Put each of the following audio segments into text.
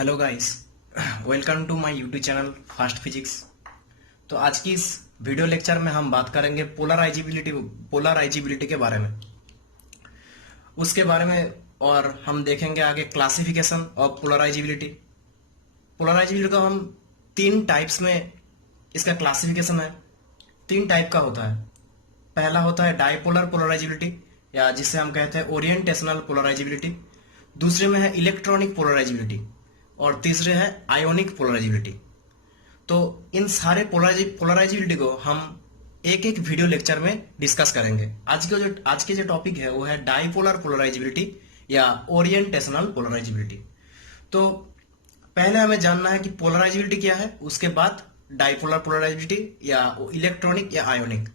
Hello guys, welcome to my YouTube channel Fast Physics. तो आज की इस वीडियो लेक्चर में हम बात करेंगे पोलराइजिबिलिटी के बारे में, उसके बारे में, और हम देखेंगे आगे क्लासिफिकेशन ऑफ पोलराइजिबिलिटी। पोलराइजिबिलिटी को हम तीन टाइप्स में इसका क्लासिफिकेशन है। तीन टाइप का होता है। पहला होता है डाइपोलर पोलराइजिबिलिटी, या जिसे हम कहते हैं ओरिएंटेशनल पोलराइजिबिलिटी। दूसरे में है इलेक्ट्रॉनिक पोलराइजिबिलिटी और तीसरे है आयोनिक पोलराइजिबिलिटी। तो इन सारे पोलराइजिबिलिटी को हम एक एक वीडियो लेक्चर में डिस्कस करेंगे। आज के जो टॉपिक है वो है डाइपोलर पोलराइजिबिलिटी या ओरिएंटेशनल पोलराइजिबिलिटी। तो पहले हमें जानना है कि पोलराइजिबिलिटी क्या है, उसके बाद डाइपोलर पोलराइजिबिलिटी या इलेक्ट्रॉनिक या आयोनिक,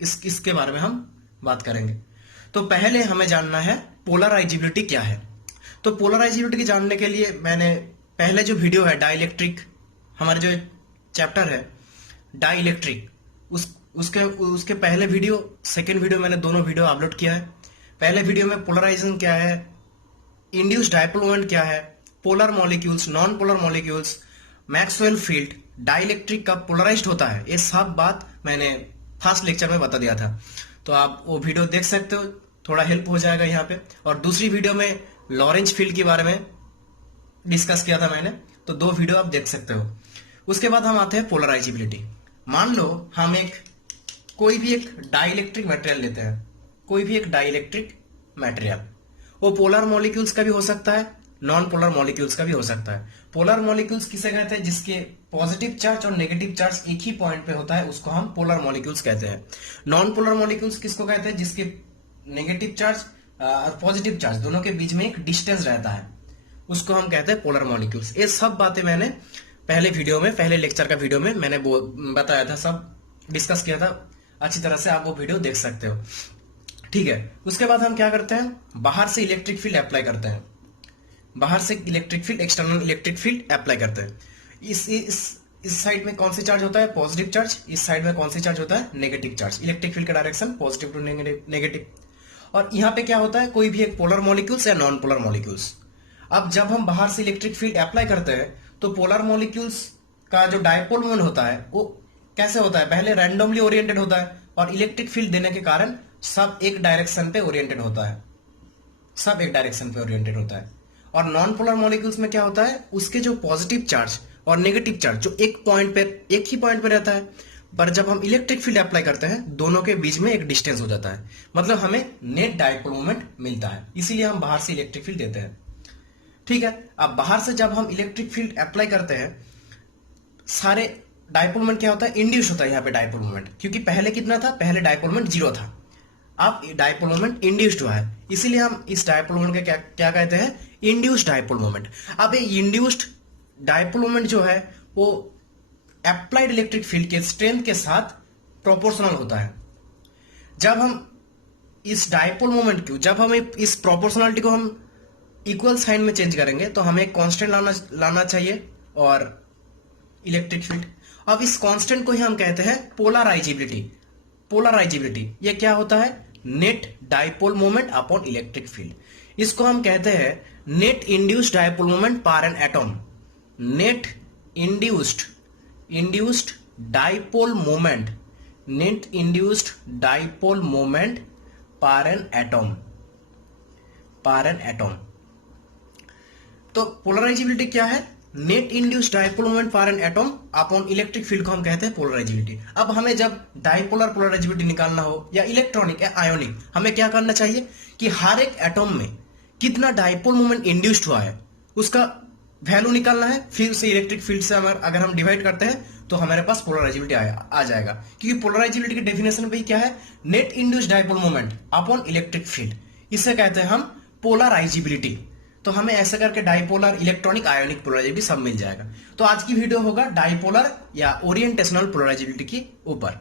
इसके बारे में हम बात करेंगे। तो पहले हमें जानना है पोलराइजिबिलिटी क्या है। तो पोलराइजिबिलिटी की जानने के लिए मैंने पहले जो वीडियो है डाइलेक्ट्रिक, हमारे जो चैप्टर है डाइलेक्ट्रिक, उसके पहले वीडियो, सेकेंड वीडियो, मैंने दोनों वीडियो अपलोड किया है। पहले वीडियो में पोलराइजेशन क्या है, इंड्यूस्ड डाइपोल मोमेंट क्या है, polar molecules, non polar molecules, Maxwell field, dielectric कब पोलराइज्ड होता है, ये सब बात मैंने फर्स्ट लेक्चर में बता दिया था। तो आप वो वीडियो देख सकते हो, थोड़ा हेल्प हो जाएगा यहाँ पे। और दूसरी वीडियो में लॉरेंज फील्ड के बारे में डिस्कस किया था मैंने, तो दो वीडियो आप देख सकते हो। उसके बाद हम आते हैं पोलराइजिबिलिटी। मान लो हम कोई भी एक डाइलेक्ट्रिक मटेरियल लेते हैं, कोई भी एक डाइलेक्ट्रिक मटेरियल, वो पोलर मॉलिक्यूल्स का भी हो सकता है, नॉन पोलर मॉलिक्यूल्स का भी हो सकता है। पोलर मॉलिक्यूल्स किसे कहते हैं, जिसके पॉजिटिव चार्ज और नेगेटिव चार्ज एक ही पॉइंट पे होता है, उसको हम पोलर मॉलिक्यूल्स कहते हैं। नॉन पोलर मॉलिक्यूल्स किसको कहते हैं, जिसके नेगेटिव चार्ज और पॉजिटिव चार्ज दोनों के बीच में एक डिस्टेंस रहता है, उसको हम कहते हैं पोलर मॉलिक्यूल्स। ये सब बातें मैंने पहले वीडियो में, पहले लेक्चर का वीडियो में मैंने बताया था, सब डिस्कस किया था अच्छी तरह से, आप वो वीडियो देख सकते हो। ठीक है, उसके बाद हम क्या करते हैं, बाहर से इलेक्ट्रिक फील्ड अप्लाई करते हैं। बाहर से electric field, external electric field apply करते हैं। इस साइड में कौन सी चार्ज होता है, पॉजिटिव चार्ज। इस साइड में कौन सी चार्ज होता है, नेगेटिव चार्ज। इलेक्ट्रिक फील्ड का डायरेक्शन पॉजिटिव टू नेगेटिव। और यहाँ पे क्या होता है, कोई भी एक पोलर मॉलिक्यूल्स या नॉन पोलर मॉलिक्यूल्स। अब जब हम बाहर से इलेक्ट्रिक फील्ड अप्लाई करते हैं तो पोलर मॉलिक्यूल्स का जो डाइपोल मोमेंट होता है वो कैसे होता है, पहले रैंडमली ओरिएंटेड होता है, और इलेक्ट्रिक फील्ड देने के कारण सब एक डायरेक्शन पे ओरिएंटेड होता है, सब एक डायरेक्शन पे ओरिएंटेड होता है। और नॉन पोलर मॉलिक्यूल्स में क्या होता है, उसके जो पॉजिटिव चार्ज और नेगेटिव चार्ज जो एक ही पॉइंट पे रहता है, पर जब हम इलेक्ट्रिक फील्ड अप्लाई करते हैं दोनों के बीच में एक डिस्टेंस हो जाता है, मतलब हमें नेट डाइपोल मोमेंट मिलता है। इसीलिए हम बाहर से इलेक्ट्रिक फील्ड देते हैं। ठीक है, अब बाहर से जब हम इलेक्ट्रिक फील्ड अप्लाई करते हैं, सारे डाइपोल मोमेंट क्या होता है, इंड्यूस होता है यहाँ पे डाइपोल मोमेंट, क्योंकि पहले कितना था, पहले डाइपोल मोमेंट 0 था, अब डाइपोल मोमेंट इंड्यूस्ड हुआ है, इसीलिए हम इस डाइपोल मोमेंट का क्या कहते हैं, इंड्यूस्ड डाइपोल मोमेंट। अब ये इंड्यूस्ड डाइपोल मोमेंट जो है वो अप्लाइड इलेक्ट्रिक फील्ड के स्ट्रेंथ के साथ प्रोपोर्शनल होता है। जब हम इस डाइपोल मोमेंट को, जब हम इस प्रोपोर्शनलिटी को हम इक्वल साइन में चेंज करेंगे तो हमें एक कांस्टेंट लाना चाहिए, और इलेक्ट्रिक फील्ड। अब इस कांस्टेंट को ही हम कहते हैं पोलराइजिबिलिटी। पोलराइजिबिलिटी ये क्या होता है, net dipole moment upon electric field. इसको हम कहते हैं net induced dipole moment per an atom. Net induced dipole moment, net induced dipole moment per an atom. तो पोलराइजिबिलिटी क्या है, net induced dipole moment per an atom upon electric field को हम कहते हैं पोलराइजिबिलिटी। अब हमें जब डाइपोलर पोलराइजिबिलिटी निकालना हो, या इलेक्ट्रॉनिक या आयोनिक, हमें क्या करना चाहिए कि हर एक एटॉम में कितना डाइपोल मोमेंट इंड्यूस्ड हुआ है उसका वैल्यू निकालना है। फिर उसे इलेक्ट्रिक फील्ड से अगर हम डिवाइड करते हैं तो हमारे पास पोलराइजिबिलिटी आ जाएगा, क्योंकि पोलराइजिबिलिटी की डेफिनेशन भी क्या है, net induced dipole moment upon electric field, इसे कहते हैं हम पोलराइजिबिलिटी। तो हमें ऐसे करके डाइपोलर, इलेक्ट्रॉनिक, आयोनिक पोलराइजिबिलिटी सब मिल जाएगा। तो आज की वीडियो होगा डाइपोलर या ओरिएंटेशनल पोलराइजिबिलिटी के ऊपर।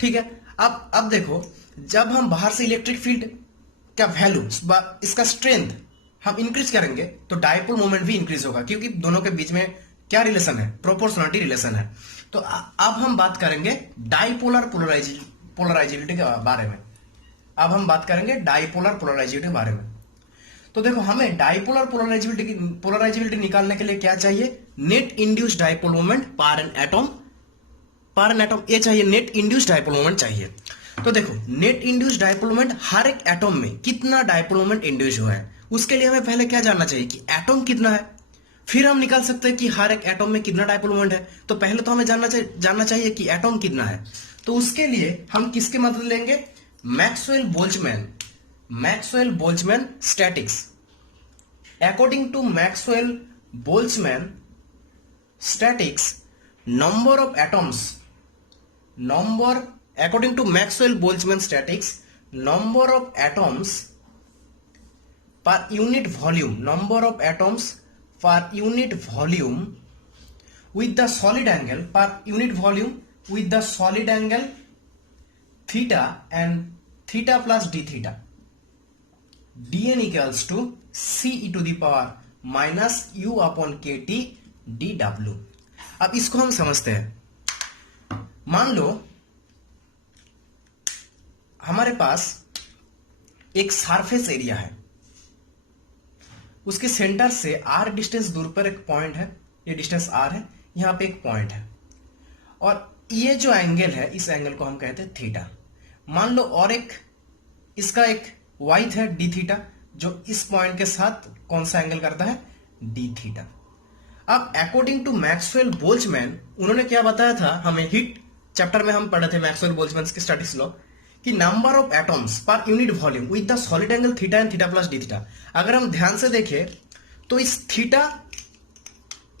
ठीक है, अब देखो, जब हम बाहर से इलेक्ट्रिक फील्ड का वैल्यू, इसका स्ट्रेंथ हम इंक्रीज करेंगे तो डाइपोल मोमेंट भी इंक्रीज होगा, क्योंकि दोनों के बीच में क्या रिलेशन है, प्रोपोर्शनलिटी रिलेशन है। तो अब हम बात करेंगे डाइपोलर पोलराइजिबिलिटी के बारे में। अब हम बात करेंगे डाइपोलर पोलराइजिबिलिटी के बारे में। तो देखो हमें डाइपोलर पोलराइजेबिलिटी निकालने के लिए क्या चाहिए, net induced dipole moment per an atom ये चाहिए, नेट इंड्यूस्ड डाइपोल मोमेंट चाहिए। तो देखो नेट इंड्यूस्ड डाइपोल मोमेंट हर एक एटम में कितना डाइपोल मोमेंट इंड्यूस हुआ है, उसके लिए हमें पहले क्या जानना चाहिए कि एटम कितना है, फिर हम निकाल सकते हैं कि हर एक एटम में कितना डाइपोल मोमेंट है। तो पहले तो हमें जानना चाहिए कि एटम कितना है। तो उसके लिए हम किसकी मदद लेंगे, Maxwell Boltzmann statics. According to Maxwell Boltzmann statics, number of atoms, according to Maxwell Boltzmann statistics, number of atoms per unit volume, with the solid angle theta and theta plus d theta, dn equals to c e to the power minus u upon kt dw। अब इसको हम समझते हैं। मान लो हमारे पास एक surface area है, उसके सेंटर से r डिस्टेंस दूर पर एक पॉइंट है, ये डिस्टेंस r है, यहां पे एक पॉइंट है, और ये जो एंगल है इस एंगल को हम कहते हैं थीटा। मान लो और इसका एक वाइथ है डी थीटा, जो इस पॉइंट के साथ कौन सा एंगल करता है, डी थीटा। अब अकॉर्डिंग टू मैक्सवेल बोल्ट्जमैन, उन्होंने क्या बताया था हमें, हीट चैप्टर में हम पढ़े थे मैक्सवेल बोल्ट्जमैन के स्टैटिक्स लॉ, कि number of atoms per unit volume with the solid angle theta and theta plus D theta. अगर हम ध्यान से देखें तो इस थीटा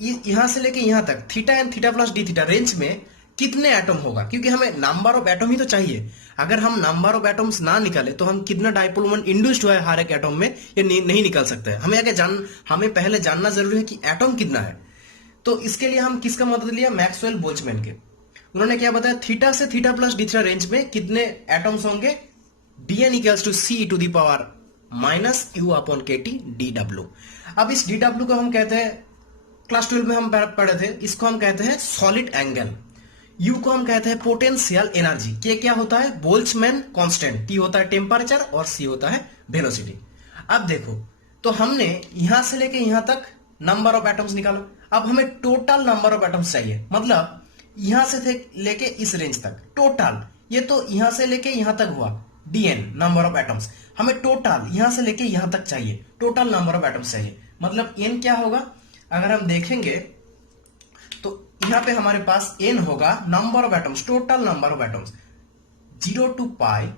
यहां से लेके यहां तक theta and theta plus D theta range में कितने एटम होगा, क्योंकि हमें नंबर ऑफ एटम ही तो चाहिए। अगर हम नंबर ऑफ एटम्स ना निकाले तो हम कितना डाइपोल मोमेंट इंड्यूस्ड हुआ है हर एक एटम में ये नहीं निकाल सकते हैं। हमें पहले जानना जरूरी है कि एटम कितना है। तो इसके लिए हम किसका मदद लिया, मैक्सवेल बोल्ट्जमैन के। उन्होंने क्या बताया, थीटा से theta plus D theta range में कितने एटम्स होंगे, dn equals to c to the power minus u upon kt dw। अब इस dw को हम कहते हैं, क्लास 12 में हम पढ़े थे, इसको हम कहते हैं सॉलिड एंगल। u को हम कहते हैं पोटेंशियल एनर्जी। के क्या होता है, बोल्ट्जमैन कांस्टेंट। t होता है टेम्परेचर और c होता है वेलोसिटी। अब देखो तो हमने यहां से लेके यहां तक नंबर ऑफ एटम्स निकालो। अब हमें टोटल नंबर ऑफ एटम्स चाहिए, मतलब यहां से लेके इस रेंज तक टोटल, ये तो यहां से लेके यहां तक हुआ dn नंबर ऑफ एटम्स। हमें टोटल यहां से लेके यहां तक चाहिए, टोटल नंबर ऑफ एटम्स चाहिए। मतलब n क्या होगा, अगर हम देखेंगे तो यहां पे हमारे पास n होगा number of atoms, total number of atoms 0 to pi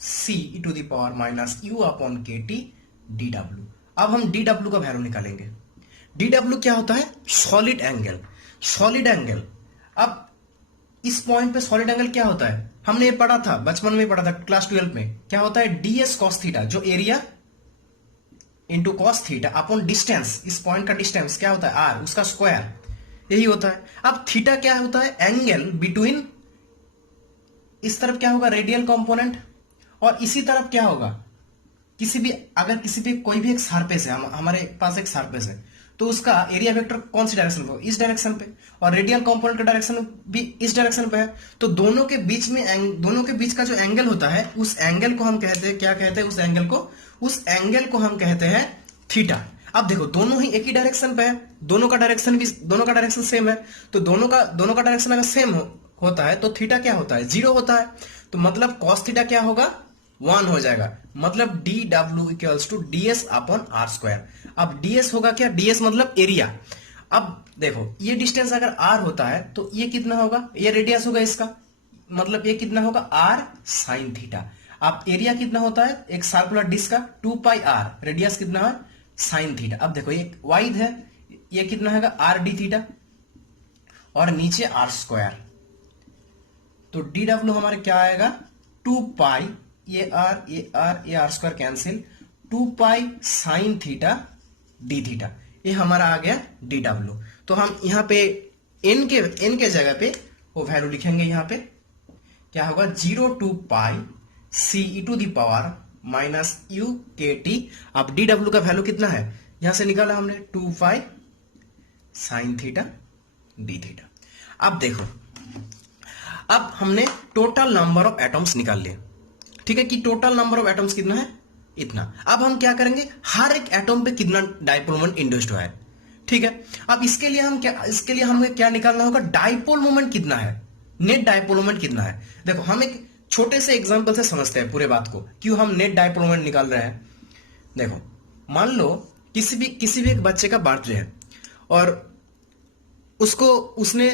c e to the power minus u upon kt dw। अब हम dw का वैल्यू निकालेंगे। dw क्या होता है, सॉलिड एंगल। अब इस पॉइंट पे सॉलिड एंगल क्या होता है, हमने ये पढ़ा था, बचपन में पढ़ा था क्लास 12 में, क्या होता है ds cos थीटा, जो area into cos theta upon distance, इस पॉइंट का डिस्टेंस क्या होता है r, उसका स्क्वायर, यही होता है। अब थीटा क्या होता है, एंगल बिटवीन, इस तरफ क्या होगा रेडियल कंपोनेंट, और इसी तरफ क्या होगा, अगर किसी भी कोई भी एक सरफेस है, हमारे पास एक सरफेस है, तो उसका एरिया वेक्टर कौन सी डायरेक्शन पे, इस डायरेक्शन पे, और रेडियल कंपोनेंट का डायरेक्शन भी इस डायरेक्शन पे है। तो दोनों के बीच का जो एंगल होता है, उस एंगल को हम कहते हैं, क्या कहते हैं उस एंगल को हम कहते हैं थीटा। अब देखो दोनों ही एक ही डायरेक्शन पे है, दोनों का डायरेक्शन सेम है, तो दोनों का डायरेक्शन अगर सेम होता है तो थीटा क्या होता है, 0 होता है। तो मतलब cos थीटा क्या होगा, 1 हो जाएगा। मतलब dw equals to ds upon r square. अब ds होगा क्या, ds मतलब एरिया। अब देखो ये डिस्टेंस अगर r होता है तो ये कितना होगा, ये रेडियस होगा इसका, मतलब ये कितना होगा r साइन थीटा। अब एरिया कितना होता है एक सर्कुलर डिस्क का, 2 पाई r, रेडियस कितना है साइन थीटा। अब देखो ये वाइड है, ये कितना है r d थीटा, और नीचे r स्क्वायर, तो dw हमारे क्या आएगा 2 पाई, ये r square cancel, 2 pi sine theta D theta, ये हमारा आ गया dw। तो हम यहाँ पे n के जगह पे वो वैल्यू लिखेंगे, यहाँ पे क्या होगा 0 to pi c e to the power minus u k t। अब dw का वैल्यू कितना है, यहां से निकाला हमने 2 pi sine theta D theta. अब देखो, अब हमने टोटल नंबर ऑफ एटम्स निकाल लिए, ठीक है, कि टोटल नंबर ऑफ एटम्स कितना है इतना। अब हम क्या करेंगे, हर एक एटम पे कितना डाइपोल मोमेंट इंड्यूस्ड हुआ है, ठीक है। अब इसके लिए हमें क्या निकालना होगा, डाइपोल मोमेंट कितना है, नेट डाइपोल मोमेंट कितना है। देखो हम एक छोटे से एग्जांपल से समझते हैं पूरे बात को, क्यों हम नेट डाइपोल मोमेंट निकाल रहे हैं। देखो मान लो किसी भी एक बच्चे का बर्थडे है और उसने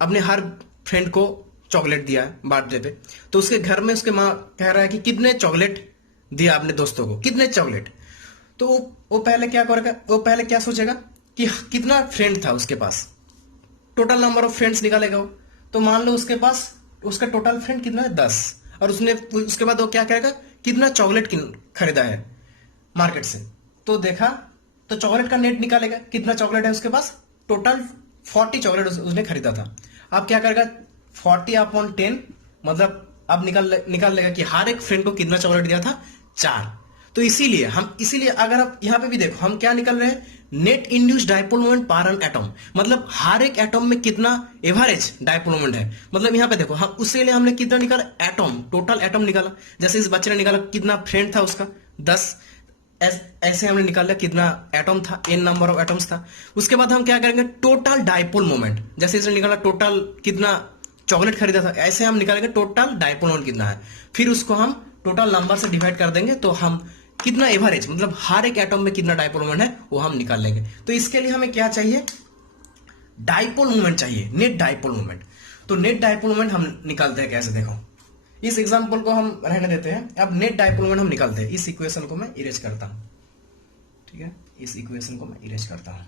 अपने हर फ्रेंड को चॉकलेट दिया है बर्थडे पे, तो उसके घर में उसके माँ कह रहा है कि कितने चॉकलेट दिया अपने दोस्तों को, कितने चॉकलेट। तो वो पहले क्या करेगा, वो पहले क्या सोचेगा कि कितना फ्रेंड था उसके पास, टोटल नंबर ऑफ फ्रेंड्स निकालेगा वो। तो मान लो उसके पास उसका टोटल फ्रेंड कितना है, 10, और उसके बाद वो क्या करेगा, कितना चॉकलेट खरीदा है मार्केट से। तो देखा तो चॉकलेट का नेट निकालेगा, कितना चॉकलेट है उसके पास, टोटल 40 चॉकलेट उसने खरीदा था। अब क्या करेगा, 40/10, मतलब अब निकाल लेगा कि हर एक फ्रेंड को कितना चॉकलेट दिया था, 4। तो इसीलिए अगर आप यहां पे भी देखो हम क्या निकल रहे हैं, net induced dipole moment per an atom, मतलब हर एक एटम में कितना एवरेज डाइपोल मोमेंट है। मतलब यहां पे देखो हम उसके लिए हमने कितना निकाला, एटम, टोटल एटम निकाला। जैसे इस बच्चे ने निकाला कितना फ्रेंड था उसका, 10, ऐसे हमने निकाला कितना एटम था, n नंबर ऑफ एटम्स था। उसके बाद हम क्या करेंगे, टोटल डाइपोल मोमेंट, जैसे इसने निकाला टोटल कितना चॉकलेट खरीदा था, ऐसे हम निकालेंगे टोटल डाइपोल मोमेंट कितना है। फिर उसको हम टोटल नंबर से डिवाइड कर देंगे, तो हम कितना एवरेज, मतलब हर एक एटम में कितना डाइपोल मोमेंट है वो हम निकाल लेंगे। तो इसके लिए हमें क्या चाहिए, डाइपोल मोमेंट चाहिए, नेट डाइपोल मोमेंट। तो नेट डाइपोल मोमेंट हम निकालते हैं कैसे, देखो इस एग्जांपल को हम रहने देते हैं। अब नेट डाइपोल मोमेंट हम निकालते हैं। इस इक्वेशन को मैं इरेज करता हूं, ठीक है, इस इक्वेशन को मैं इरेज करता हूं।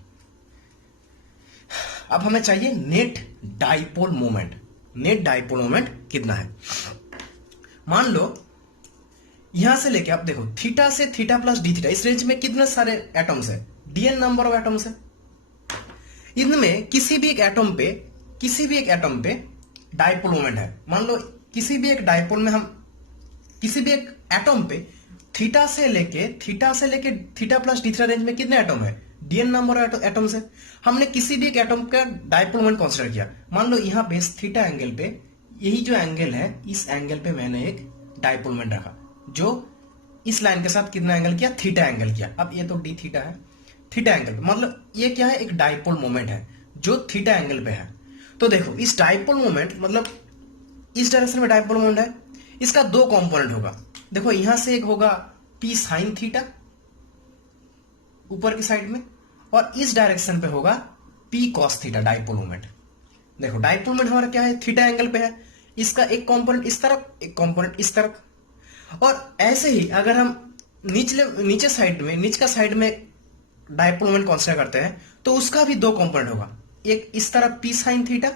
अब हमें चाहिए net dipole moment. Net dipole moment कितना है, मान लो यहां से लेके आप देखो थीटा से थीटा प्लस डी थीटा, इस रेंज में कितने सारे एटम्स है, डीएन नंबर ऑफ एटम्स है। इनमें किसी भी एक एटम पे डाइपोल मोमेंट है। मान लो किसी भी एक डाइपोल में हम किसी भी एक एटम पे थीटा से लेके theta plus D theta range में कितने एटम है, डीएन नंबर ऑफ एटम्स है। हमने किसी भी एक एटम का डाइपोल मोमेंट कंसीडर किया। मान लो यहां पे थीटा एंगल पे, यही जो एंगल है, इस एंगल पे मैंने एक डाइपोल मोमेंट रखा जो इस लाइन के साथ कितना एंगल किया, थीटा एंगल किया। अब ये तो डी थीटा है, थीटा एंगल, मतलब ये क्या है, एक डाइपोल मोमेंट है जो थीटा एंगल पे है। तो देखो इस डाइपोल मोमेंट, मतलब इस डायरेक्शन में डाइपोल मोमेंट है, इसका 2 कंपोनेंट होगा। देखो यहां से एक होगा पी साइन थीटा ऊपर की साइड में, और इस डायरेक्शन पे होगा P cos theta dipole moment. देखो डाइपोल मोमेंट हमारा क्या है, थीटा एंगल पे है, इसका एक कंपोनेंट इस तरफ, एक कंपोनेंट इस तरफ। और ऐसे ही अगर हम नीच का साइड में डाइपोल मोमेंट कंसीडर करते हैं तो उसका भी 2 कंपोनेंट होगा, एक इस तरफ पी साइन थीटा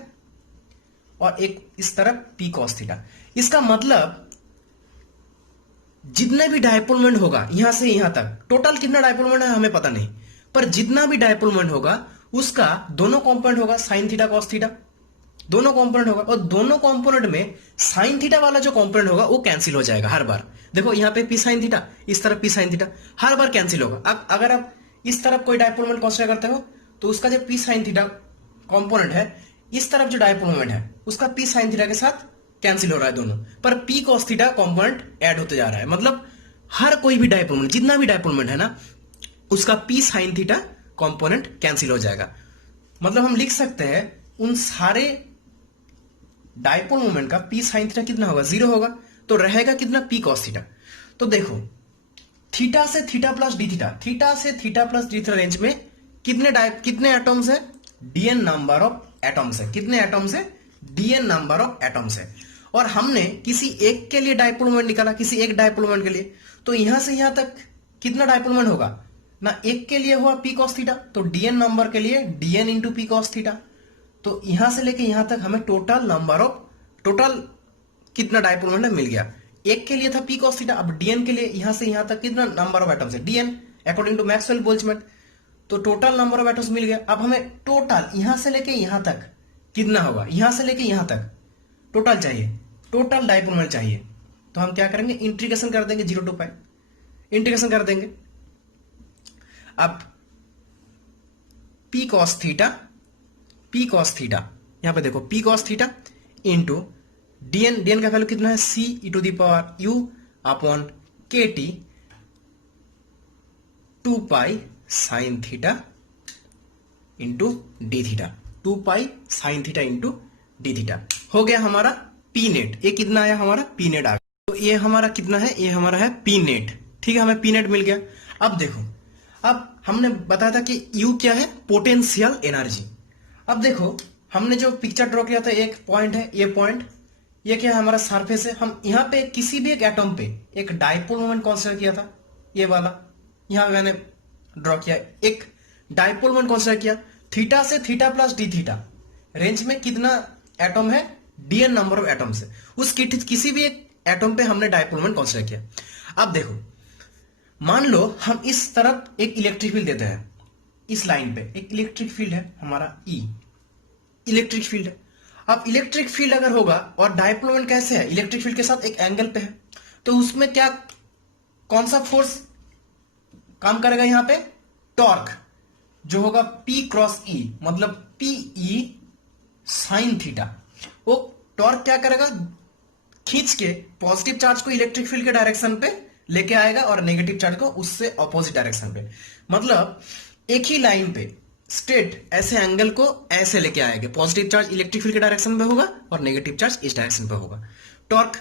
और एक इस तरफ पी कॉस थीटा। इसका मतलब जितने भी डाइपोल मोमेंट होगा यहां से यहां तक, टोटल कितना डाइपोल मोमेंट है हमें पता नहीं, पर जितना भी डाइपोल मोमेंट होगा उसका दोनों कंपोनेंट होगा, साइन थीटा कॉस थीटा, दोनों कंपोनेंट होगा। और दोनों कंपोनेंट में साइन थीटा वाला जो कंपोनेंट होगा वो कैंसिल हो जाएगा हर बार। देखो यहां पे पी साइन थीटा, इस तरफ पी साइन थीटा, हर बार कैंसिल होगा। अब अगर आप इस तरफ कोई डाइपोल मोमेंट कंसीडर करते हो तो उसका जो पी साइन थीटा कंपोनेंट है, इस तरफ जो डाइपोल मोमेंट है उसका पी साइन थीटा के साथ कैंसिल हो रहा है दोनों, पर P cos theta component add होते जा रहा है। मतलब हर कोई भी डाइपोल मोमेंट, जितना भी डाइपोल मोमेंट है ना, उसका P sine theta component cancel हो जाएगा। मतलब हम लिख सकते हैं उन सारे डाइपोल मोमेंट का पी साइन थीटा कितना होगा, 0 होगा। तो रहेगा कितना, पी कॉस थीटा। तो देखो थीटा से theta plus D theta, theta से theta plus D theta range में कितने एटम्स है, डीएन नंबर ऑफ एटम्स है। कितने एटम्स है, डीएन नंबर ऑफ एटम्स है। और हमने किसी एक के लिए डाइपोल मोमेंट निकाला, किसी एक डाइपोल मोमेंट के लिए, तो यहां से यहां तक कितना डाइपोल मोमेंट होगा ना, एक के लिए हुआ पी कॉस थीटा, तो डीएन नंबर के लिए DN into P cos theta. तो यहां से लेके यहां तक हमें टोटल कितना डाइपोल मोमेंट मिल गया। एक के लिए था पी कॉस थीटा, अब डीएन के लिए यहां से यहां तक कितना नंबर ऑफ एटम्स है, DN according to Maxwell Boltzmann. तो टोटल नंबर ऑफ एटम्स मिल गया। अब हमें टोटल यहां से लेके यहां तक कितना होगा, यहां से लेके यहां तक टोटल चाहिए, टोटल डाइपोल मोमेंट चाहिए। तो हम क्या करेंगे, इंटीग्रेशन कर देंगे 0 to π, इंटीग्रेशन कर देंगे। अब पी कॉस थीटा यहां पे देखो, P cos theta into DN का वैल्यू कितना है, C e to the power u upon के T 2 pi sine theta into d theta, 2 pi sine theta into d theta. हो गया हमारा पी नेट। ये कितना आया हमारा पी नेट आ गया। तो ये हमारा कितना है, ये हमारा है पी नेट। ठीक है, हमें पी नेट मिल गया। अब देखो, अब हमने बताया था कि यू क्या है, पोटेंशियल एनर्जी। अब देखो हमने जो पिक्चर ड्रॉ किया था, एक पॉइंट है, ये पॉइंट, ये क्या है हमारा सरफेस है। हम यहाँ पे किसी भी एक एटम पे एक डाइपोल मोमेंट कंसीडर किया था, ये वाला यहां मैंने ड्रॉ किया, एक डाइपोल मोमेंट कंसीडर किया। थीटा से theta plus D theta range में कितना एटम है, डीएन नंबर ऑफ एटम्स है, उस किसी भी एक एटम पे हमने डाइपोल मोमेंट कंसीडर किया। अब देखो, मान लो हम इस तरफ एक इलेक्ट्रिक फील्ड देते हैं, इस लाइन पे एक इलेक्ट्रिक फील्ड है हमारा ई, इलेक्ट्रिक फील्ड है। अब इलेक्ट्रिक फील्ड अगर होगा और डाइपोल मोमेंट कैसे है, इलेक्ट्रिक फील्ड के साथ एक एंगल पे है, तो उसमें क्या, कौन सा फोर्स काम करेगा, यहां पे टॉर्क जो होगा P क्रॉस E, मतलब PE साइन थीटा। वो टॉर्क क्या करेगा, खींच के पॉजिटिव चार्ज को इलेक्ट्रिक फील्ड के डायरेक्शन पे लेके आएगा और नेगेटिव चार्ज को उससे ऑपोजिट डायरेक्शन पे, मतलब एक ही लाइन पे स्ट्रेट ऐसे एंगल को ऐसे लेके आएगा। पॉजिटिव चार्ज इलेक्ट्रिक फील्ड के डायरेक्शन पे होगा और नेगेटिव चार्ज इस डायरेक्शन पे होगा। टॉर्क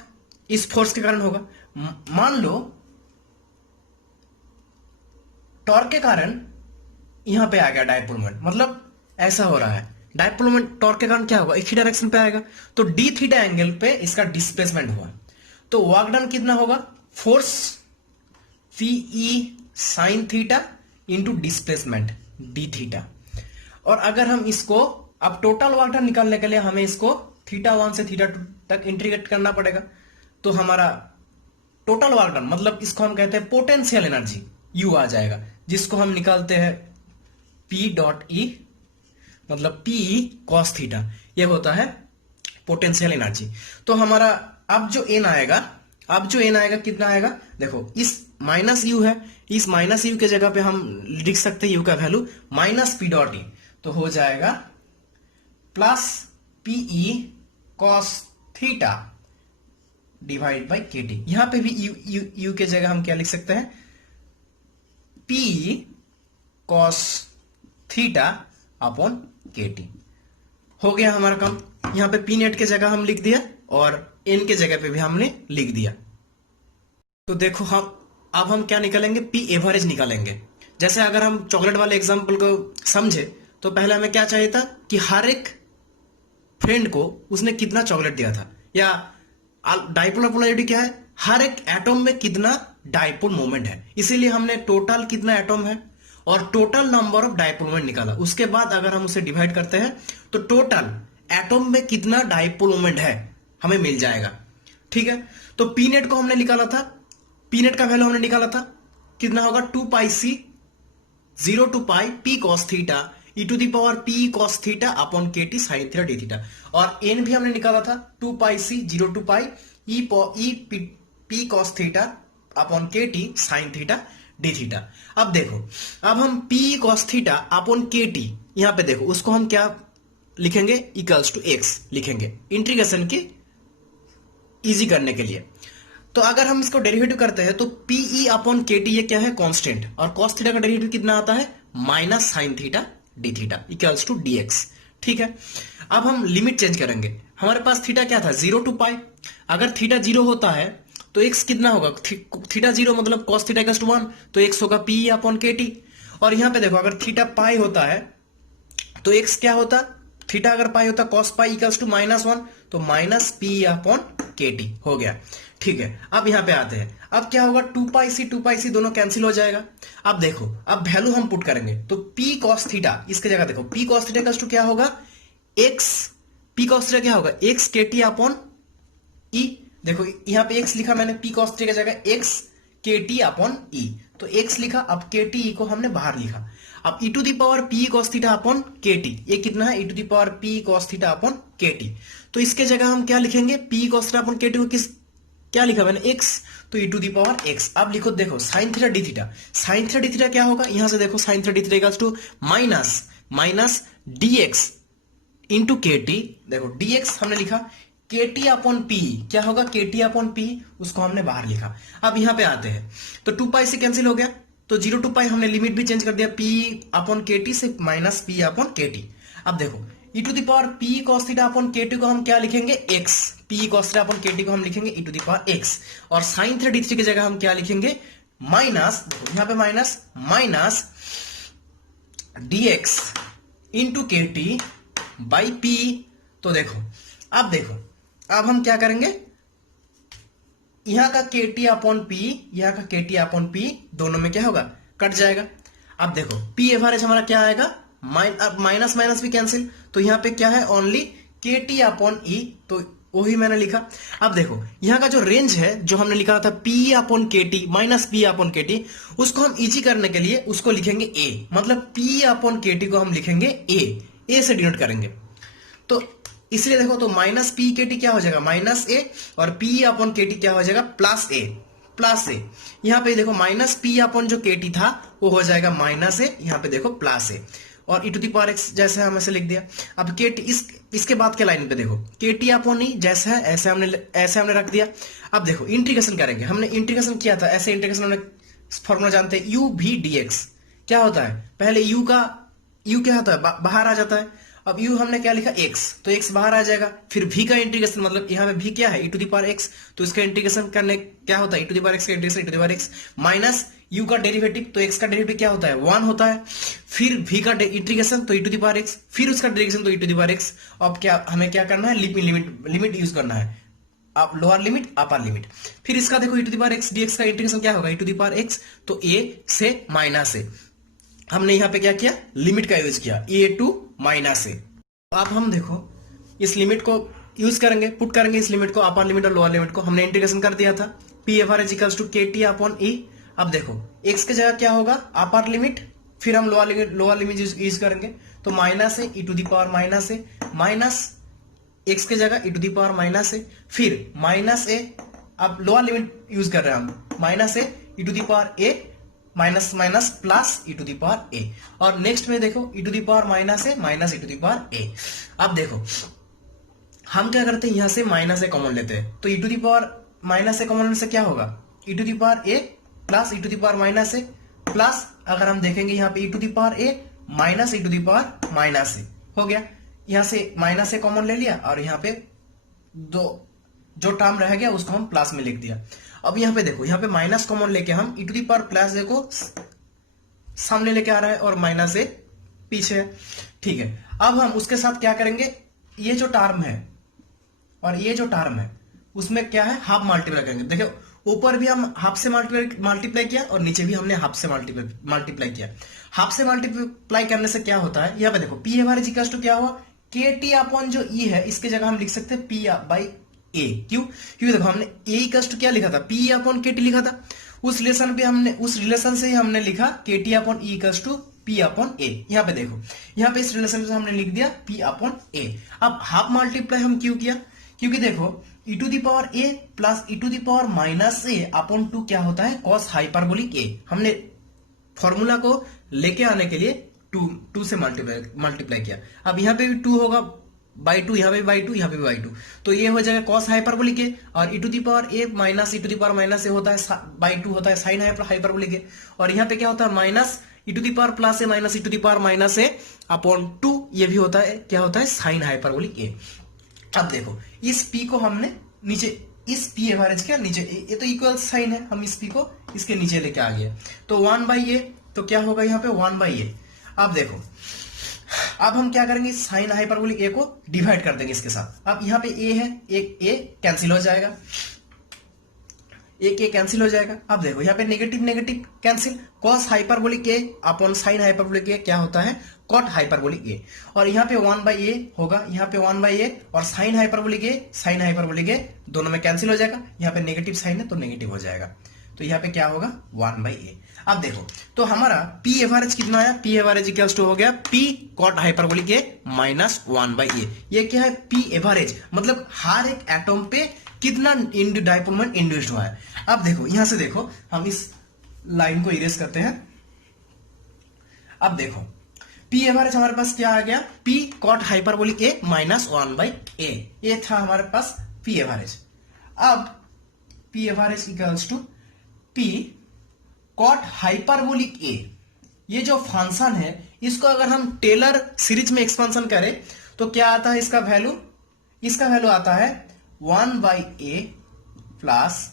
इस फोर्स के कारण होगा। मान लो टॉर्क के कारण यहां पे आ गया डाइपोल मोमेंट, मतलब ऐसा हो रहा है, डाइपोल मोमेंट टॉर्क के कारण क्या होगा, एक ही डायरेक्शन पे आएगा, तो डी थीटा एंगल पे इसका डिस्प्लेसमेंट हुआ, तो वर्क डन कितना होगा, force Pe sign theta into displacement D theta. और अगर हम इसको, अब टोटल वर्क डन निकालने के लिए हमें इसको थीटा 1 से थीटा 2 तक इंटीग्रेट करना पड़ेगा, तो हमारा टोटल वर्क डन, मतलब इसको हम कहते हैं पोटेंशियल एनर्जी, यू आ जाएगा, जिसको हम निकालते हैं P डॉट ई, मतलब Pe कॉस थीटा, ये होता है पोटेंशियल एनर्जी। तो हमारा अब जो एन आएगा, कितना आएगा, देखो इस माइनस यू है, इस माइनस यू के जगह पे हम लिख सकते हैं यू का value minus P dot E, तो हो जाएगा plus Pe cos theta divide by के टी। यहां पे भी यू के जगह हम क्या लिख सकते हैं, Pe कॉस थीटा अपॉन के टी। हो गया हमारा काम। यहां पे पी नेट के जगह हम लिख दिया और एन के जगह पे भी हमने लिख दिया। तो देखो अब हम क्या निकालेंगे, पी एवरेज निकालेंगे। जैसे अगर हम चॉकलेट वाले एग्जांपल को समझे, तो पहले हमें क्या चाहिए था कि हर एक फ्रेंड को उसने कितना चॉकलेट दिया था, या डाइपोल पोलैरिटी क्या है, हर एक एटम में कितना डाइपोल मोमेंट है, इसीलिए हमने टोटल कितना एटम है और total number of dipole moment निकाला। उसके बाद अगर हम उसे डिवाइड करते हैं तो टोटल एटम में कितना डाइपोल मोमेंट है हमें मिल जाएगा। ठीक है, तो पी नेट को हमने निकाला था, पी नेट का वैल्यू हमने निकाला था, कितना होगा 2 pi C 0 to pi P cos theta e to the power P cos theta upon के T sine theta D theta. और एन भी हमने निकाला था 2 pi C 0 to pi e P cos theta upon के T sine theta D theta. अब देखो, अब हम P कॉस थीटा अपॉन के टी, यहां पे देखो उसको हम क्या लिखेंगे, इक्वल्स टू एक्स लिखेंगे इंटीग्रेशन की इजी करने के लिए। तो अगर हम इसको डेरिवेटिव करते हैं तो Pe अपॉन के टी ये क्या है, कांस्टेंट, और कॉस थीटा का डेरिवेटिव कितना आता है, minus sine theta D theta equals to d x. ठीक है, अब हम लिमिट चेंज करेंगे। हमारे पास थीटा क्या था, 0 टू पाई, अगर थीटा 0 होता है तो एक्स कितना होगा, थीटा 0 मतलब कॉस थीटा इक्वल्स टू 1, तो एक्स होगा Pe अपॉन के टी। और यहां पे देखो अगर थीटा पाई होता है तो एक्स क्या होता, थीटा अगर पाई होता कॉस पाई इक्वल्स टू -1, तो माइनस Pe अपॉन के टी हो गया। ठीक है, अब यहां पे आते हैं, अब क्या होगा 2 पाई सी दोनों कैंसिल हो जाएगा। अब देखो, अब वैल्यू हम पुट करेंगे तो P कॉस थीटा, इसके जगह देखो P cos theta equals to क्या होगा, x, P कॉस थीटा क्या होगा, x के टी अपॉन ई। देखो यहां पे x लिखा मैंने, P कॉस थीटा की जगह x के टी अपॉन ई, तो x लिखा, अब के टी को हमने बाहर लिखा। अब e to the power P cos theta upon के टी, ये कितना है, e to the power P cos theta upon के टी, तो इसके जगह हम क्या लिखेंगे, P कॉस थीटा अपॉन के टी को क्या लिखा मैंने, x, तो e to the power x। अब लिखो, देखो sine theta D theta, sine theta D theta क्या होगा, यहां से देखो sine theta D theta equals to minus dx into K T. देखो dx हमने लिखा, के टी अपॉन पी क्या होगा, के टी अपॉन पी, उसको हमने बाहर लिखा। अब यहां पे आते हैं तो 2 पाई से कैंसिल हो गया, तो 0 टू पाई हमने लिमिट भी चेंज कर दिया, p अपॉन केटी से माइनस p अपॉन केटी। अब देखो e to the power p cos theta upon KT को हम क्या लिखेंगे, x। p cos theta upon KT को हम लिखेंगे e to the power x, और साइन थीटा d3 की जगह हम क्या लिखेंगे, माइनस, यहां पे minus dx into K T by P. तो देखो अब हम क्या करेंगे, यहां का के टी अपॉन पी, यहां का के टी अपॉन पी दोनों में क्या होगा, कट जाएगा। अब देखो पी एवरेज हमारा क्या आएगा, माइनस माइनस भी कैंसिल, तो यहां पे क्या है, ओनली के टी अपॉन ई, तो वही मैंने लिखा। अब देखो यहां का जो रेंज है जो हमने लिखा था पी अपॉन के टी माइनस पी अपॉन के टी, उसको हम इजी करने के लिए उसको लिखेंगे ए, मतलब पी अपॉन के टी को हम लिखेंगे ए से डिनोट करेंगे। तो इसलिए देखो, तो माइनस पी के टी क्या हो जाएगा, माइनस ए, और पी अपॉन के टी क्या हो जाएगा, प्लस ए। यहां पे देखो माइनस पी अपॉन जो के टी था वो हो जाएगा माइनस ए, यहां पे देखो प्लस ए, और e to the power x जैसे हम ऐसे लिख दिया। अब के टी इसके बाद के लाइन पे देखो के टी अपॉन ई जैसा है ऐसे हमने रख दिया। अब देखो इंटीग्रेशन करेंगे, हमने इंटीग्रेशन किया था ऐसे, इंटीग्रेशन हमने फॉर्मूला जानते हैं, यू वी डी एक्स। क्या होता है, पहले यू क्या होता है, बाहर आ जाता है। अब u हमने क्या लिखा, x, तो x बाहर आ जाएगा। फिर v का इंटीग्रेशन, मतलब यहाँ पे v क्या है, e to the power x, तो इसका इंटीग्रेशन करने क्या होता है, e to the power x का integration e to the power x minus u का डेरिवेटिव, तो x का डेरिवेटिव क्या होता है, 1 होता है। फिर v का इंटीग्रेशन तो e to the power x, फिर उसका डेरिवेशन तो e to the power x। अब क्या हमें क्या करना है, लिमिट यूज करना है, आप लोअर लिमिट अपर लिमिट। फिर इसका देखो e to the power x dx का इंटीग्रेशन क्या होगा, e to the power x, तो a से माइनस a। हमने यहां पे क्या किया, लिमिट का यूज किया, a टू माइनस ए। अब हम देखो इस लिमिट को यूज करेंगे, पुट करेंगे इस लिमिट को, अपर लिमिट और लोअर लिमिट को हमने इंटीग्रेशन कर दिया था, पी एवरेज इक्वल्स टू के टी अपॉन ई। अब देखो x की जगह क्या होगा, अपर लिमिट, फिर हम लोअर लिमिट यूज करेंगे, तो minus A e to the power minus A, minus x की जगह e to the power minus a, फिर माइनस ए, अब लोअर लिमिट यूज कर रहे हैं हम, minus A e to the power A, minus minus plus e to the power A, और next में देखो e to the power minus A minus e to the power A. अब देखो हम क्या करते हैं, यहां से माइनस ए कॉमन लेते हैं, तो e to the power minus A common लेने से क्या होगा, e to the power A plus e to the power minus A, plus अगर हम देखेंगे यहाँ पे e to the power A minus e to the power minus A हो गया। यहां से माइनस ए कॉमन ले लिया, और यहाँ पे दो जो टर्म रह गया उसको हम प्लस में लिख दिया। अब यहाँ पे देखो, यहाँ पे माइनस कॉमन लेके हम ई टू दी पावर प्लस ए को सामने लेके आ रहा है और माइनस ए पीछे है, ठीक है। अब हम उसके साथ क्या करेंगे, ये जो टर्म है और ये जो टर्म है उसमें क्या है, हाफ मल्टीप्लाई करेंगे। देखो ऊपर भी हम हाफ से मल्टीप्लाई किया और नीचे भी हमने हाफ से मल्टीप्लाई किया। हाफ से मल्टीप्लाई करने से क्या होता है, यहाँ पे देखो पी एवरेज इक्वल्स टू क्या हुआ, के टी अपॉन जो ई है इसके जगह हम लिख सकते हैं पी बाई ए। क्योंकि देखो हमने ए इक्वल्स टू क्या लिखा था, पी अपॉन के टी लिखा था, उस रिलेशन से ही हमने लिखा के T upon E equals to P upon A. यहाँ पे देखो, यहाँ पे इस रिलेशन से हमने लिख दिया पी अपॉन ए। अब हाफ मल्टीप्लाई हम क्यों किया, क्योंकि देखो e to the power A plus e to the power minus A upon 2 क्या होता है, कॉस हाइपरबोलिक ए। हमने फॉर्मूला को लेके आने के लिए टू से मल्टीप्लाई किया। अब यहाँ पे भी 2 होगा बाई 2, यहाँ पे बाई 2, यहाँ पे भी बाई 2, तो ये हो जाएगा कॉस हाइपरबोलिक ए, और e to the power A minus e to the power minus A होता है बाई 2 होता है साइन हाइपरबोलिक ए, और यहाँ पे क्या होता है minus e to the power plus a minus e to the power minus A upon 2, ये भी होता है क्या होता है साइन हाइपरबोलिक ए। अब देखो इस p को हमने नीचे, इस p एवरेज के नीचे, ये तो इक्वल साइन है, हम इस p को इसके नीचे लेके आ गए, तो 1 बाई ए, तो क्या होगा यहाँ पे 1 बाई ए। अब देखो अब हम क्या करेंगे, साइन हाइपरबोलिक ए को डिवाइड कर देंगे इसके साथ। अब यहाँ पे ए है, एक ए कैंसिल हो जाएगा, एक ए कैंसिल हो जाएगा। अब देखो यहाँ पे negative negative cancel, cos hyperbolic A upon sine hyperbolic A क्या होता है, कॉट हाइपरबोलिक ए, और यहाँ पे 1 बाई ए होगा, यहाँ पे 1 बाई ए, और साइन हाइपरबोलिक ए दोनों में कैंसिल हो जाएगा, यहाँ पे नेगेटिव साइन है तो नेगेटिव हो जाएगा, तो यहाँ पे क्या होगा 1 बाई ए। अब देखो तो हमारा पी एवरेज कितना आया, पी एवरेज इक्वल्स टू हो गया P cot hyperbolic A minus 1 by A. ये क्या है, पी एवरेज, मतलब हर एक एटम पे कितना डाइपोल मोमेंट इंड्यूस्ड हुआ है। अब देखो यहां से देखो, हम इस लाइन को इरेज करते हैं। अब देखो पी एवरेज हमारे पास क्या आ गया, P cot hyperbolic A minus 1 by A, ये था हमारे पास पी एवरेज। अब P average equals to P cot hyperbolic A, ये जो फंक्शन है इसको अगर हम टेलर सीरीज में एक्सपेंशन करें तो क्या आता है इसका वैल्यू? इसका वैल्यू आता है 1/a plus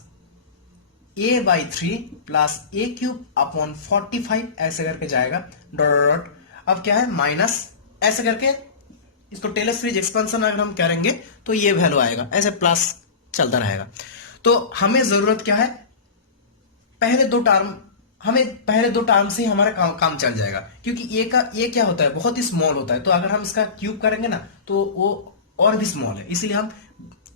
a/3 plus a³/45 ऐसे करके जाएगा डॉट डॉट। अब क्या है माइनस ऐसे करके इसको टेलर सीरीज एक्सपेंशन अगर हम करेंगे तो ये वैल्यू आएगा, ऐसे प्लस चलता रहेगा। तो हमें जरूरत क्या है, पहले दो टर्म से ही हमारा काम चल जाएगा, क्योंकि ये क्या होता है बहुत ही स्मॉल होता है। तो अगर हम इसका क्यूब करेंगे ना तो वो और भी स्मॉल है, इसीलिए हम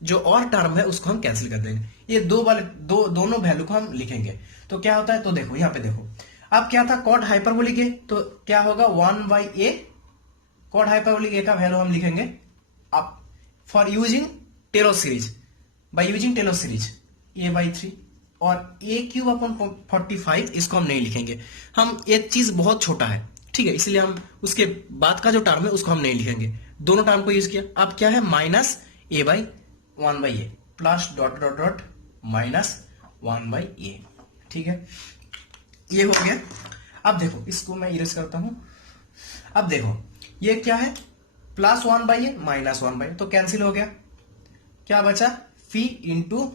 जो और टर्म है उसको हम कैंसिल कर देंगे। ये दोनों वैल्यू को हम लिखेंगे तो क्या होता है, तो देखो यहाँ पे देखो, अब क्या था कॉट हाइपरबोलिक ए, तो क्या होगा 1/a कॉट हाइपरबोलिक ए का वैल्यू हम लिखेंगे अब for using Taylor series, by using Taylor series a/3 और a³/45 इसको हम नहीं लिखेंगे। हम ये चीज बहुत छोटा है, ठीक है, इसलिए हम उसके बाद का जो टर्म है उसको हम नहीं लिखेंगे, दोनों टर्म को यूज किया। अब क्या है minus a/1/a plus dot dot dot minus 1/a, ठीक है, ये हो गया। अब देखो इसको मैं इरेज करता हूं। अब देखो ये क्या है प्लस 1/a माइनस 1/a, तो कैंसिल हो गया, क्या बचा फी इंटू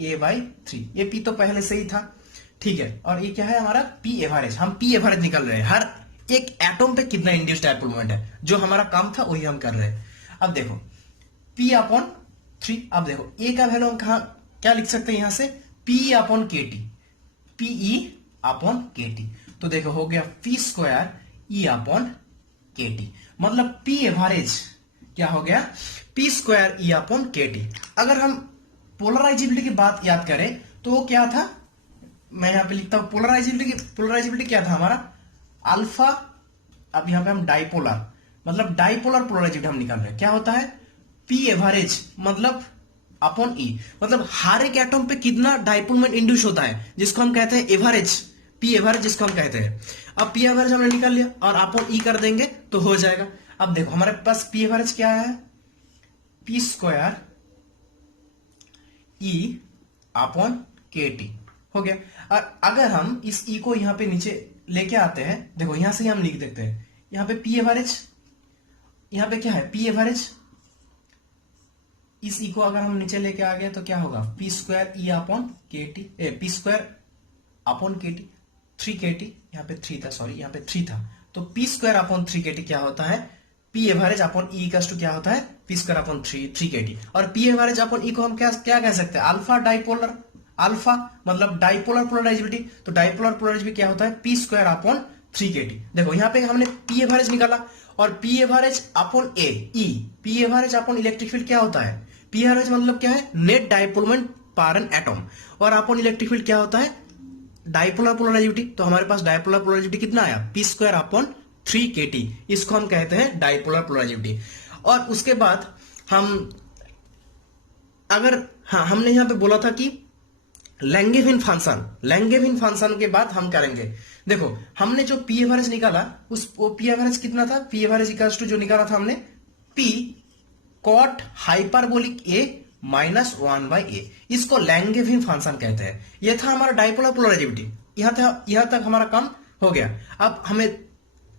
a/3। ये p तो पहले से ही था, ठीक है, और ये क्या है हमारा p एवरेज। हम p एवरेज निकल रहे हैं, हर एक एटम पे कितना इंड्यूस्ड डाइपोल मोमेंट है, जो हमारा काम था वही हम कर रहे हैं। अब देखो p/3, अब देखो a का वैल्यू हम कहा क्या लिख सकते हैं यहां से p/kt, pe/kt, तो देखो हो गया p² e/kt, मतलब p एवरेज क्या हो गया p² e/kt। अगर हम पोलराइजिबिलिटी की बात याद करें तो वो क्या था, मैं यहां पे लिखता हूं पोलराइजिबिलिटी क्या था हमारा अल्फा। अब यहां पे हम डाइपोलर, मतलब डाइपोलर पोलराइजिबिलिटी हम निकाल रहे हैं, क्या होता है p एवरेज मतलब अपॉन e, मतलब हर एक एटम पे कितना डाइपोल मोमेंट इंड्यूस होता है जिसको हम कहते हैं एवरेज, p एवरेज जिसको हम कहते हैं। अब p एवरेज हमने निकाल लिया और अपॉन e कर देंगे तो हो जाएगा। अब देखो हमारे पास p एवरेज क्या है p² e/kt हो गया। और अगर हम इस e को यहां पे नीचे लेके आते हैं, देखो यहां से हम लिख देते हैं यहां पे p एवरेज, यहां पे क्या है p एवरेज, इस e को अगर हम नीचे लेके आ गए तो क्या होगा p² e/kt, p²/kt 3kt, यहाँ पे 3 था, सॉरी यहाँ पे 3 था, तो p²/3kt क्या होता है p एवरेज अपॉन e का क्या होता है p²/3kt। और p एवरेज अपॉन e को हम क्या कह सकते हैं अल्फा डाइपोलर, अल्फा मतलब डाइपोलर पोलराइजिबिलिटी, तो डाइपोलर पोलराइजिबिलिटी क्या होता है p²/3kt। देखो यहाँ पे हमने p एवरेज निकाला और p average upon e, p average upon electric field क्या होता है p एवरेज मतलब क्या है net dipole moment per an atom, और अपॉन इलेक्ट्रिक फील्ड क्या होता है डाइपोलर पोलराइजिबिलिटी। तो हमारे पास डाइपोलर पोलराइजिबिलिटी कितना आया p²/3kt, इसको हम कहते हैं डाइपोलर पोलराइजिबिलिटी। और उसके बाद हम अगर हमने यहां पे बोला था कि लैंगेविन फंक्शन के बाद हम करेंगे। देखो हमने जो p एवरेज निकाला वो p एवरेज कितना था, p एवरेज इक्वल्स टू जो निकाला था हमने p cot hyperbolic a minus 1/a, इसको लैंगेविन फंक्शन कहते हैं। यह था हमारा डाइपोलर पोलराइजिबिलिटी, यहां तक हमारा काम हो गया।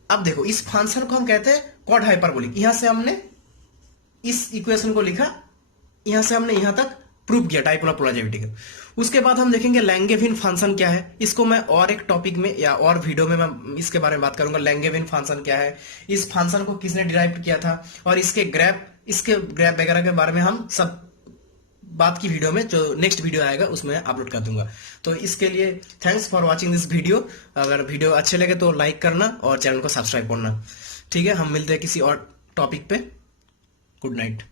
अब देखो इस फंक्शन को हम कहते हैं कॉट हाइपरबोलिक। यहां से हमने इस इक्वेशन को लिखा, यहां से हमने यहां तक प्रूव किया डाइपोलर पोलराइजिबिलिटी का। उसके बाद हम देखेंगे लैंगेविन फंक्शन क्या है, इसको मैं और एक टॉपिक में या और वीडियो में मैं इसके बारे में बात करूंगा। लैंगेविन फंक्शन क्या है, इस फंक्शन को किसने डिराइव किया था, और इसके ग्राफ वगैरह के बारे में हम सब बात की वीडियो में, जो नेक्स्ट वीडियो आएगा उसमें अपलोड कर दूंगा। तो इसके लिए thanks for watching this video. अगर वीडियो अच्छे लगे तो लाइक करना और चैनल को सब्सक्राइब करना, ठीक है। हम मिलते हैं किसी और टॉपिक पे। Good night.